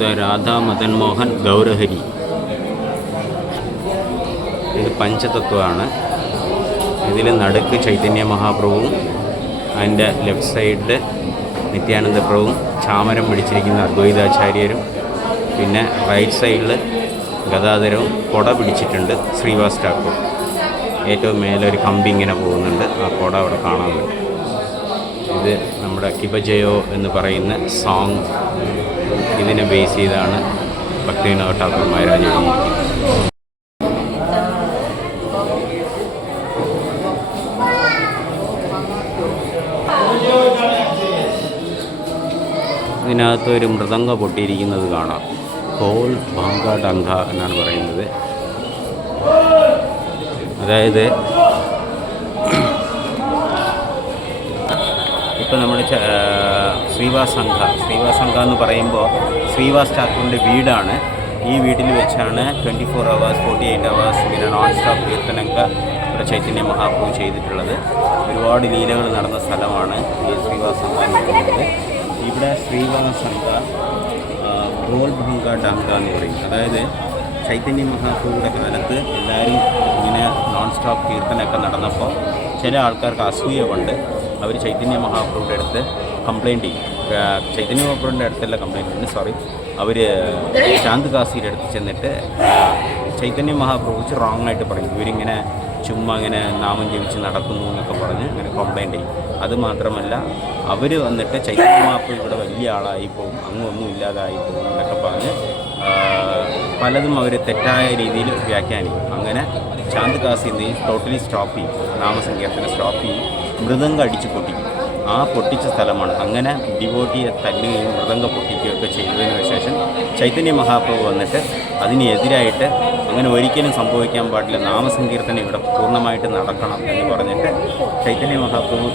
ഇത് രാധാ മദൻ മോഹൻ ഗൗരഹരി. ഇത് പഞ്ചതത്വമാണ്. ഇതിൽ നടുക്ക് ചൈതന്യ മഹാപ്രഭുവും അതിൻ്റെ ലെഫ്റ്റ് സൈഡിൽ നിത്യാനന്ദ പ്രഭുവും ചാമരം പിടിച്ചിരിക്കുന്ന അദ്വൈതാചാര്യരും, പിന്നെ റൈറ്റ് സൈഡിൽ ഗദാധരവും കൊട പിടിച്ചിട്ടുണ്ട് ശ്രീവാസ് ഠാക്കൂർ. ഏറ്റവും മേലെ ഒരു കമ്പി ഇങ്ങനെ പോകുന്നുണ്ട്, ആ കൊട അവിടെ കാണാൻ പറ്റും. ഇത് നമ്മുടെ കിബജയോ എന്ന് പറയുന്ന സോങ്, ഇതിനെ ബേസ് ചെയ്താണ് ഭക്തിവിനോദ ഠാക്കൂർ മഹാരാജ് എഴുതിയിരിക്കുന്നത്. ഇതിനകത്ത് ഒരു മൃദംഗ പൊട്ടിയിരിക്കുന്നത് കാണാം. കോൾ ഭാങ്ക ഡങ്ക എന്നാണ് പറയുന്നത്. അതായത് ഇപ്പോൾ നമ്മുടെ ശ്രീവാസ് സംഘ എന്ന് പറയുമ്പോൾ ശ്രീവാസ് ഠാക്കൂറിൻ്റെ വീടാണ്. ഈ വീട്ടിൽ വെച്ചാണ് 24 hours 48 hours ഇങ്ങനെ നോൺ സ്റ്റോപ്പ് കീർത്തനൊക്കെ ഇവിടെ ചൈതന്യ മഹാപ്രഭു ചെയ്തിട്ടുള്ളത്. ഒരുപാട് ലീലകൾ നടന്ന സ്ഥലമാണ് ഈ ശ്രീവാസ് സംഘ എന്ന് പറയുന്നത്. ഇവിടെ ശ്രീവാസ് സംഘ റോൾ ഭംഗ ഡങ്ക എന്ന് പറയും. അതായത് ചൈതന്യ മഹാപ്രഭുയുടെ കാലത്ത് എല്ലാവരും ഇങ്ങനെ നോൺ സ്റ്റോപ്പ് കീർത്തനൊക്കെ നടന്നപ്പോൾ ചില ആൾക്കാർക്ക് അസൂയ കൊണ്ട് അവർ ചൈതന്യ മഹാപ്രഭുയുടെ അടുത്ത് കംപ്ലയിൻ്റ് ചെയ്യും. ചൈതന്യ മഹാപ്രഭുവിൻ്റെ അടുത്തല്ല കംപ്ലയിൻറ്റ്, അവർ ശാന്ത് കാസിയുടെ അടുത്ത് ചെന്നിട്ട് ചൈതന്യ മഹാപ്രഭു റോങ് ആയിട്ട് പറയും. ഇവരിങ്ങനെ ചുമ്മാ ഇങ്ങനെ നാമം ജപിച്ച് നടക്കുന്നു എന്നൊക്കെ പറഞ്ഞ് ഇങ്ങനെ കംപ്ലയിൻ്റ് ചെയ്യും. അതുമാത്രമല്ല, അവർ വന്നിട്ട് ചൈതന്യ മഹാപ്രഭു ഇവിടെ വലിയ ആളായി പോകും, അങ്ങൊന്നും ഇല്ലാതായി പോകും എന്നൊക്കെ പറഞ്ഞ് പലതും അവർ തെറ്റായ രീതിയിൽ വ്യാഖ്യാനിക്കും. അങ്ങനെ ശാന്ത് കാസി എന്ത് ചെയ്യും, ടോട്ടലി സ്റ്റോപ്പ് ചെയ്യും, നാമസങ്കീർത്തനം സ്റ്റോപ്പ് ചെയ്യും, മൃദംഗം അടിച്ച് പൊട്ടിക്കും. ആ പൊട്ടിച്ച സ്ഥലമാണ്. അങ്ങനെ ഡിവോട്ടിയെ തല്ലുകയും മൃദംഗ പൊട്ടിക്കുകയൊക്കെ ചെയ്തതിനു ശേഷം ചൈതന്യ മഹാപ്രഭു വന്നിട്ട് അതിനെതിരായിട്ട് അങ്ങനെ ഒരിക്കലും സംഭവിക്കാൻ പാടില്ല, നാമസങ്കീർത്തനം ഇവിടെ പൂർണ്ണമായിട്ട് നടക്കണം എന്ന് പറഞ്ഞിട്ട് ചൈതന്യ മഹാപ്രഭു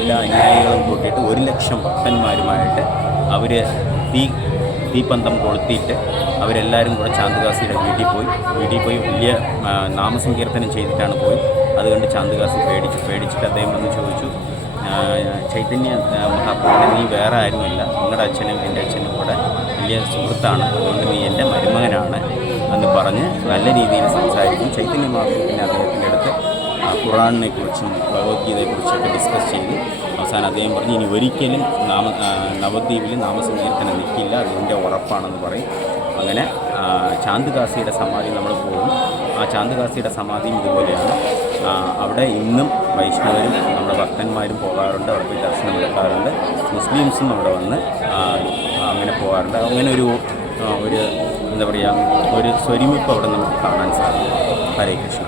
എല്ലാ അനുയായികളും കൂട്ടിയിട്ട് 1,00,000 ഭക്തന്മാരുമായിട്ട് അവർ തീപ്പന്തം കൊളുത്തിയിട്ട് അവരെല്ലാവരും കൂടെ ചാന്തുകാസിയുടെ വീട്ടിൽ പോയി വലിയ നാമസങ്കീർത്തനം ചെയ്തിട്ടാണ് പോയി. അതുകൊണ്ട് ചാന്തുകാസി പേടിച്ചിട്ട് അദ്ദേഹം വന്ന് ചോദിച്ചു, ചൈതന്യ മഹാപ്രഭുവിനെ നീ വേറെ ആരുമില്ല, നിങ്ങളുടെ അച്ഛനും എൻ്റെ അച്ഛനും കൂടെ വലിയ സുഹൃത്താണ്, അതുകൊണ്ട് നീ എൻ്റെ മരുമകനാണ് എന്ന് പറഞ്ഞ് നല്ല രീതിയിൽ സംസാരിക്കും. ചൈതന്യ മഹാപ്രഭുവിനെ അദ്ദേഹത്തിൻ്റെ അടുത്ത് ഖുറാനിനെക്കുറിച്ചും ഭഗവത്ഗീതയെക്കുറിച്ചൊക്കെ ഡിസ്കസ് ചെയ്തു. അവസാനം അദ്ദേഹം പറഞ്ഞു, ഇനി ഒരിക്കലും നവദ്വീപിൽ നാമസങ്കീർത്തനം നിൽക്കില്ല, അതിൻ്റെ ഉറപ്പാണെന്ന് പറയും. അങ്ങനെ ചാന്തുകാസിയുടെ സമാധി നമ്മൾ പോകും. ആ ചാന്തുകാസിയുടെ സമാധിയും ഇതുപോലെയാണ്. അവിടെ ഇന്നും വൈഷ്ണവരും നമ്മുടെ ഭക്തന്മാരും പോകാറുണ്ട്, അവിടെ പോയി ദർശനം എടുക്കാറുണ്ട്. മുസ്ലിംസും അവിടെ വന്ന് അങ്ങനെ പോകാറുണ്ട്. അങ്ങനെ ഒരു എന്താ പറയുക, ഒരു സ്വരിമിപ്പ് അവിടെ നമുക്ക് കാണാൻ സാധിക്കും. ഹരേ കൃഷ്ണ.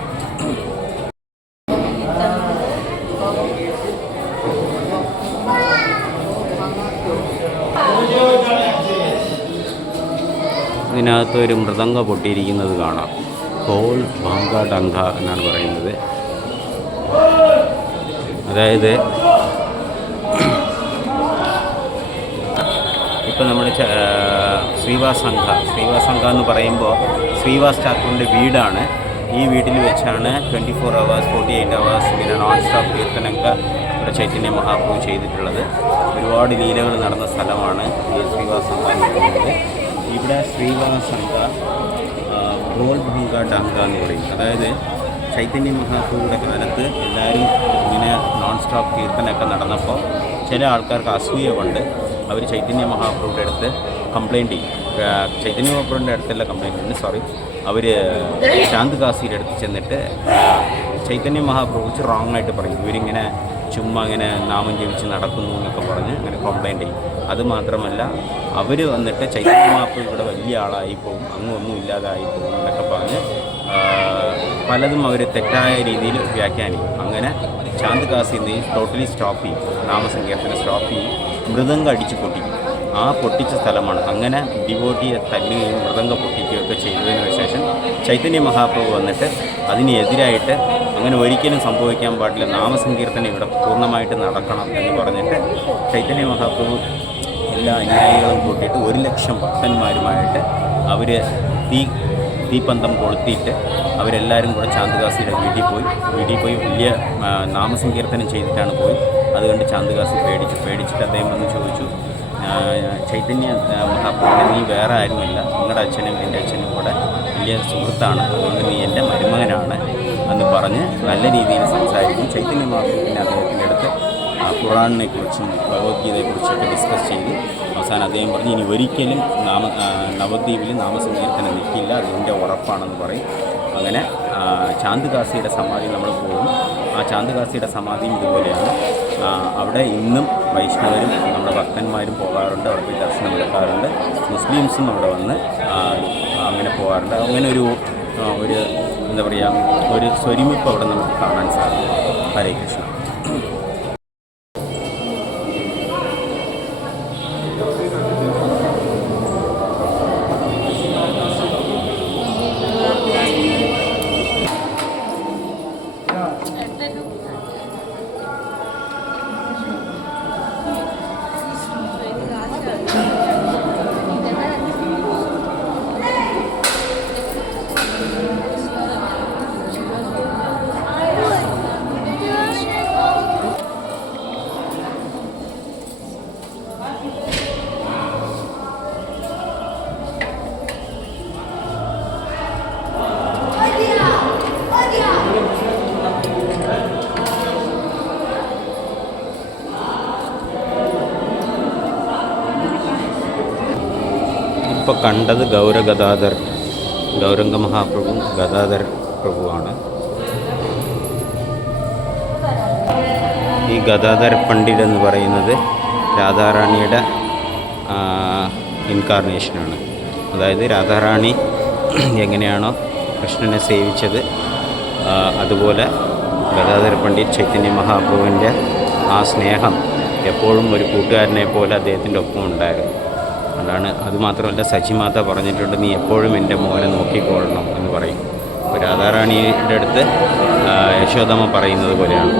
ഇതിനകത്ത് ഒരു മൃദംഗ പൊട്ടിയിരിക്കുന്നത് കാണാം. കോൾ ഭാങ്ക ഡങ്ക എന്നാണ് പറയുന്നത്. അതായത് ഇപ്പോൾ നമ്മുടെ ശ്രീവാസ് സംഘ എന്ന് പറയുമ്പോൾ ശ്രീവാസ് ഠാക്കൂറിൻ്റെ വീടാണ്. ഈ വീട്ടിൽ വെച്ചാണ് 24 hours 48 hours ഇങ്ങനെ നോൺ സ്റ്റോപ്പ് കീർത്തനൊക്കെ ഇവിടെ ചൈതന്യ മഹാപ്രഭു ചെയ്തിട്ടുള്ളത്. ഒരുപാട് ലീലകൾ നടന്ന സ്ഥലമാണ് ഈ ശ്രീവാസ് സംഘ എന്ന് പറയുന്നത്. ഇവിടെ ശ്രീവാസ് സംഘ റോൾ ഭംഗ ഡങ്ക എന്ന് പറയും. അതായത് ചൈതന്യ മഹാപ്രഭുയുടെ കാലത്ത് എല്ലാവരും ഇങ്ങനെ നോൺ സ്റ്റോപ്പ് കീർത്തനൊക്കെ നടന്നപ്പോൾ ചില ആൾക്കാർക്ക് അസൂയ കൊണ്ട് അവർ ചൈതന്യ മഹാപ്രഭുയുടെ അടുത്ത് കംപ്ലയിൻ്റ് ചെയ്യും. ചൈതന്യ മഹാപ്രഭുവിൻ്റെ അടുത്തല്ല കംപ്ലയിൻറ്റ്, അവർ ശാന്ത് കാസിയുടെ അടുത്ത് ചെന്നിട്ട് ചൈതന്യ മഹാപ്രഭു റോങ് ആയിട്ട് പറയും. ഇവരിങ്ങനെ ചുമ്മാ ഇങ്ങനെ നാമം ജപിച്ച് നടക്കുന്നു എന്നൊക്കെ പറഞ്ഞ് അങ്ങനെ കംപ്ലയിൻ്റ് ചെയ്യും. അതുമാത്രമല്ല, അവർ വന്നിട്ട് ചൈതന്യ മഹാപ്രഭു ഇവിടെ വലിയ ആളായി പോകും, അങ്ങൊന്നും ഇല്ലാതായി പോകും എന്നൊക്കെ പറഞ്ഞ് പലതും അവർ തെറ്റായ രീതിയിൽ വ്യാഖ്യാനിക്കും. അങ്ങനെ ശാന്ത് കാസി എന്ത് ചെയ്യും, ടോട്ടലി സ്റ്റോപ്പ് ചെയ്യും, നാമസങ്കീർത്തനം സ്റ്റോപ്പ് ചെയ്യും, മൃദംഗം അടിച്ച് പൊട്ടിക്കും. ആ പൊട്ടിച്ച സ്ഥലമാണ്. അങ്ങനെ ഡിവോട്ടിയെ തല്ലുകയും മൃദംഗം പൊട്ടിക്കുകയൊക്കെ ചെയ്തതിനു ശേഷം ചൈതന്യ മഹാപ്രഭു വന്നിട്ട് അതിനെതിരായിട്ട് അങ്ങനെ ഒരിക്കലും സംഭവിക്കാൻ പാടില്ല, നാമസങ്കീർത്തനം ഇവിടെ പൂർണ്ണമായിട്ട് നടക്കണം എന്ന് പറഞ്ഞിട്ട് ചൈതന്യ മഹാപ്രഭു എല്ലാ അനുയായികളും കൂട്ടിയിട്ട് 1,00,000 ഭക്തന്മാരുമായിട്ട് അവർ തീപ്പന്തം കൊളുത്തിയിട്ട് അവരെല്ലാവരും കൂടെ ചാന്തുകാസിയുടെ വീട്ടിൽ പോയി വലിയ നാമസങ്കീർത്തനം ചെയ്തിട്ടാണ് പോയി. അതുകൊണ്ട് ചാന്തുകാസി പേടിച്ചിട്ട് അദ്ദേഹം വന്ന് ചോദിച്ചു, ചൈതന്യ മഹാപ്രഭുവിനെ നീ വേറെ ആരുമില്ല, നിങ്ങളുടെ അച്ഛനും എൻ്റെ അച്ഛനും കൂടെ വലിയ സുഹൃത്താണ്, അതുകൊണ്ട് നീ എൻ്റെ മരുമകനാണ് എന്ന് പറഞ്ഞ് നല്ല രീതിയിൽ സംസാരിക്കും. ചൈതന്യ മഹാപ്രഭുവിനെ അദ്ദേഹത്തിൻ്റെ അടുത്ത് ഖുറാനിനെ കുറിച്ചും ഭഗവത്ഗീതയെക്കുറിച്ചൊക്കെ ഡിസ്കസ് ചെയ്ത് അവസാനം അദ്ദേഹം പറഞ്ഞ് ഇനി ഒരിക്കലും നവദ്വീപിൽ നാമസങ്കീർത്തനം നിൽക്കില്ല, അതിൻ്റെ ഉറപ്പാണെന്ന് പറയും. അങ്ങനെ ചാന്ദ്കാസിയുടെ സമാധി നമ്മൾ പോകും. ആ ചാന്ദ്കാസിയുടെ സമാധിയും ഇതുപോലെയാണ്. അവിടെ ഇന്നും വൈഷ്ണവരും നമ്മുടെ ഭക്തന്മാരും പോകാറുണ്ട്, അവിടെ പോയി ദർശനം എടുക്കാറുണ്ട്. മുസ്ലിംസും അവിടെ വന്ന് അങ്ങനെ പോകാറുണ്ട്. അങ്ങനെ ഒരു എന്താ പറയുക, ഒരു സ്വരുമിപ്പ് അവിടെ നമുക്ക് കാണാൻ സാധിക്കും. ഹരേ കൃഷ്ണ. ഇപ്പോൾ കണ്ടത് ഗൗരംഗ മഹാപ്രഭു ഗദാധർ പ്രഭുവാണ്. ഈ ഗദാധർ പണ്ഡിറ്റ് എന്ന് പറയുന്നത് രാധാറാണിയുടെ ഇൻകാർണേഷനാണ്. അതായത് രാധാറാണി എങ്ങനെയാണോ കൃഷ്ണനെ സേവിച്ചത്, അതുപോലെ ഗദാധർ പണ്ഡിറ്റ് ചൈതന്യ മഹാപ്രഭുവിൻ്റെ ആ സ്നേഹം എപ്പോഴും ഒരു കൂട്ടുകാരനെ പോലെ അദ്ദേഹത്തിൻ്റെ ഒപ്പം ഉണ്ടായിരുന്നു. അതാണ്. അതുമാത്രമല്ല, സച്ചിമാത പറഞ്ഞിട്ടുണ്ട്, നീ എപ്പോഴും എൻ്റെ മോനെ നോക്കിക്കൊള്ളണം എന്ന് പറയും. അപ്പോൾ രാധാറാണിയുടെ അടുത്ത് യശോദമ്മ പറയുന്നത് പോലെയാണ്.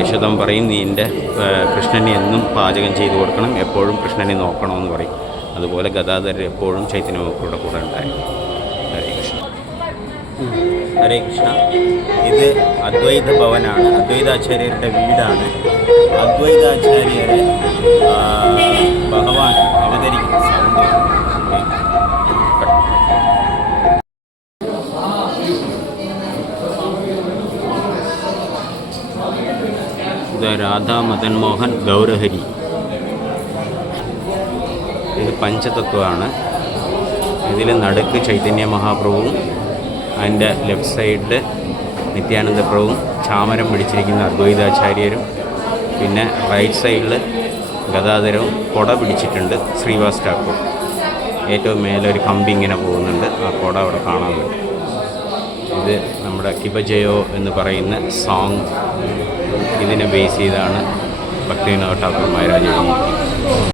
യശോദമ്മ പറയും, നീ എൻ്റെ കൃഷ്ണനെ എന്നും പാചകം ചെയ്ത് കൊടുക്കണം, എപ്പോഴും കൃഷ്ണനെ നോക്കണമെന്ന് പറയും. അതുപോലെ ഗദാധരർ എപ്പോഴും ചൈതന്യമൂർത്തിയുടെ കൂടെ ഉണ്ടായിരുന്നു. ഹരേ കൃഷ്ണ. ഹരേ കൃഷ്ണ. ഇത് അദ്വൈത ഭവനാണ്, അദ്വൈതാചാര്യരുടെ വീടാണ്. അദ്വൈതാചാര്യരെ ഭഗവാൻ അവതരിക്കുന്ന സൗണ്ട് ഇത് രാധാ മദൻ മോഹൻ ഗൗരഹരി. ഇത് പഞ്ചതത്വമാണ്. ഇതിൽ നടുക്ക് ചൈതന്യ മഹാപ്രഭുവും അതിൻ്റെ ലെഫ്റ്റ് സൈഡിൽ നിത്യാനന്ദ പ്രഭുവും ചാമരം പിടിച്ചിരിക്കുന്ന അദ്വൈതാചാര്യരും, പിന്നെ റൈറ്റ് സൈഡിൽ ഗദാധരവും കൊട പിടിച്ചിട്ടുണ്ട് ശ്രീവാസ് ഠാക്കൂർ. ഏറ്റവും മേലെ ഒരു കമ്പി ഇങ്ങനെ പോകുന്നുണ്ട്, ആ കൊട അവിടെ കാണാൻ പറ്റും. ഇത് നമ്മുടെ കിബജയോ എന്ന് പറയുന്ന സോങ്, ഇതിനെ ബേസ് ചെയ്താണ് ഭക്തിവിനോദ ഠാക്കൂർ മഹാരാജ് എഴുതിയിരിക്കുന്നത്.